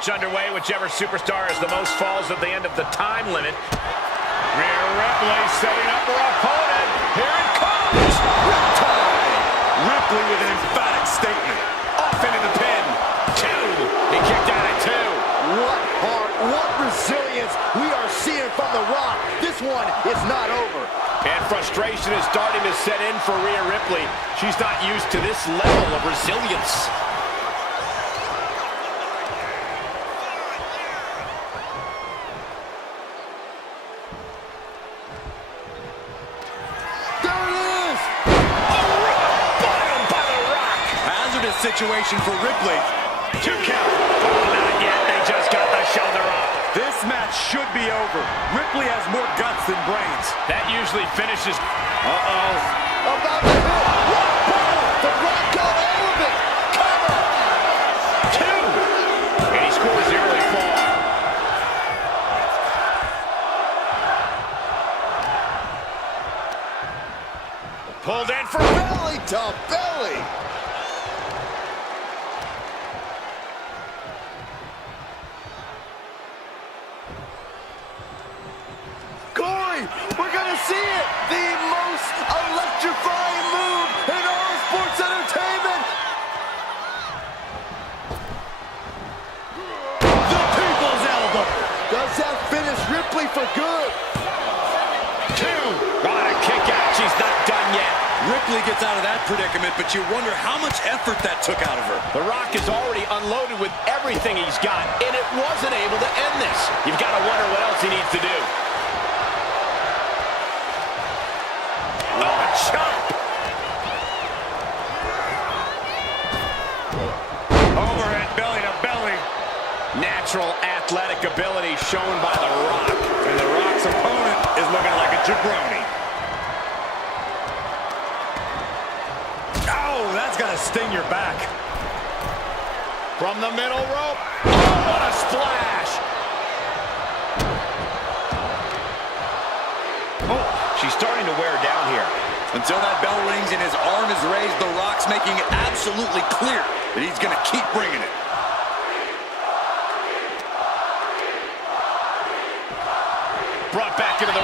match underway. Whichever superstar has the most falls at the end of the time limit. Rhea Ripley setting up her opponent. Here it comes. Ripley with an emphatic statement. Off into the pin. 2. He kicked out at 2. What heart, what resilience we are seeing from The Rock. This one is not over. And frustration is starting to set in for Rhea Ripley. She's not used to this level of resilience. There it is! Bottom by The Rock. Hazardous situation for Ripley. 2 count. Oh, not yet. They just got the shoulder up. This match should be over. Ripley has more guts than brains. That usually finishes. About to hit. Rock bottom. The Rock got all of it. Cover. 2. And he scores the early fall. Pulled in for Belly to belly. Corey, we're going to see it. The most electrifying move in all sports entertainment. The people's elbow. Does that finish Ripley for good? 2. Got a kick out. She's not done yet. Ripley gets out of that predicament, but you wonder how much effort that took out of her. The Rock is already unloaded with everything he's got, and it wasn't able to end this. You've got to wonder what else he needs to do. Oh, a chop! Overhead belly to belly. Natural athletic ability shown by The Rock. And The Rock's opponent is looking like a jabroni. Oh, that's gonna sting your back. From the middle rope. Oh, what a splash! Oh, she's starting to wear down here. Until that bell rings and his arm is raised, The Rock's making it absolutely clear that he's gonna keep bringing it. Brought back into the